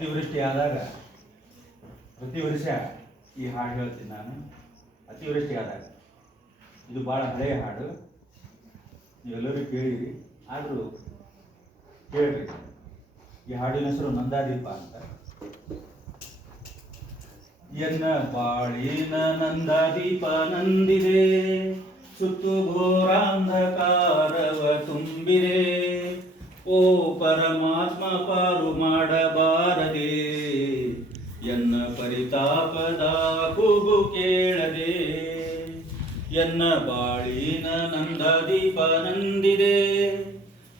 ಅತಿವೃಷ್ಟಿ ಆದಾಗ ಪ್ರತಿ ವರ್ಷ ಈ ಹಾಡು ಹೇಳ್ತೀನಿ ನಾನು. ಅತಿವೃಷ್ಟಿ ಆದಾಗ ಇದು ಭಾಳ ಹಳೆಯ ಹಾಡು. ನೀವೆಲ್ಲರೂ ಕೇಳಿರಿ ಆದರೂ ಕೇಳ್ರಿ. ಈ ಹಾಡಿನ ಹೆಸರು ನಂದಾದೀಪ ಅಂತ. ಎನ್ನ ಬಾಳಿನ ನಂದಾದೀಪ ನಂದಿದೆ ಸುತ್ತು ಘೋರಾಂಧಕಾರವ ತುಂಬಿದೆ. ಓ ಪರಮಾತ್ಮ ಪಾರು ಮಾಡಬಾರದೆ. ಎನ್ನ ಪರಿತಾಪದ ಕೂಗು ಕೇಳದೆ. ಎನ್ನ ಬಾಳಿನ ನಂದಾದೀಪ ನಂದಿದೆ.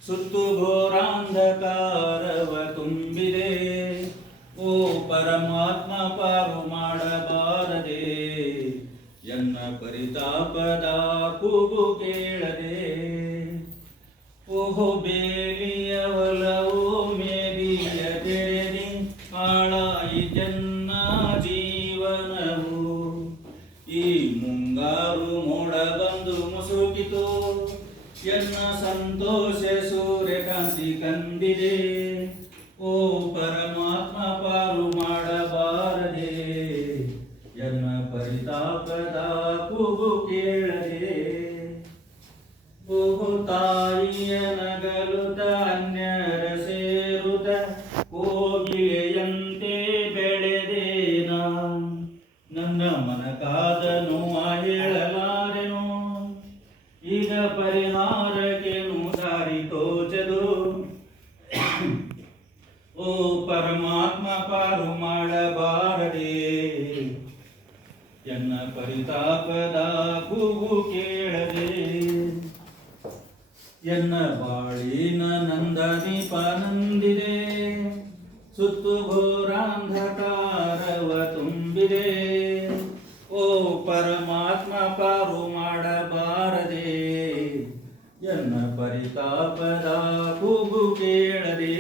ಸುತ್ತು ಘೋರಾಂಧಕಾರವ ತುಂಬಿದೆ. ಓ ಪರಮಾತ್ಮ ಪಾರು ಮಾಡಬಾರದೆ. ಎನ್ನ ಪರಿತಾಪದ ಕೂಗು ಕೇಳದೆ. ಬೇಲಿಯ ಒಲವೋ ಮೇಲಿಯ ತೆರೆದಿ ಹಾಳಾಯಿ ಜನ್ನ ಜೀವನವು. ಈ ಮುಂಗಾರು ಮೋಡ ಬಂದು ಮುಸುಕಿತು, ಎನ್ನ ಸಂತೋಷ ಸೂರ್ಯಕಾಂತಿ ಕಂದಿದೆ ಓ ಪರಮಾತ್ಮ ಪಾರು ಮಾಡಬಾರದೆ, ಎನ್ನ ಪರಿತಾಪದ ಕೂಗು ಕೇಳದೆ. ಓಹೋ ತಾಯಿಯ ಮನಕಾದನು ಹೇಳಲಾರೆನು? ಈಗ ಪರಿಹಾರಕ್ಕೆನು ದಾರಿ ತೋಚದು. ಓ ಪರಮಾತ್ಮ ಪಾರು ಮಾಡಬಾರದೆ. ಎನ್ನ ಪರಿತಾಪದ ಕೂಗು ಕೇಳದೆ. ಎನ್ನ ಬಾಳಿನ ನಂದದೀಪ ನಂದಿದೆ ಸುತ್ತು ಘೋರಾಂಧಕಾರವ ತುಂಬಿದೆ. ಓ ಪರಮಾತ್ಮ ಪಾರು ಮಾಡಬಾರದೆ, ಎನ್ನ ಪರಿತಾಪದ ಕೂಗು ಕೇಳದೆ,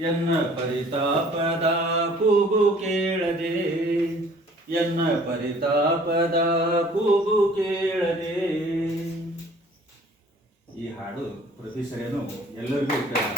ಎನ್ನ ಪರಿತಾಪದ ಕೂಗು ಕೇಳದೆ, ಎನ್ನ ಪರಿತಾಪದ ಕೂಗು ಕೇಳದೆ. ಈ ಹಾಡು ಪ್ರತಿ ಎಲ್ಲರಿಗೂ ಉಪಯೋಗ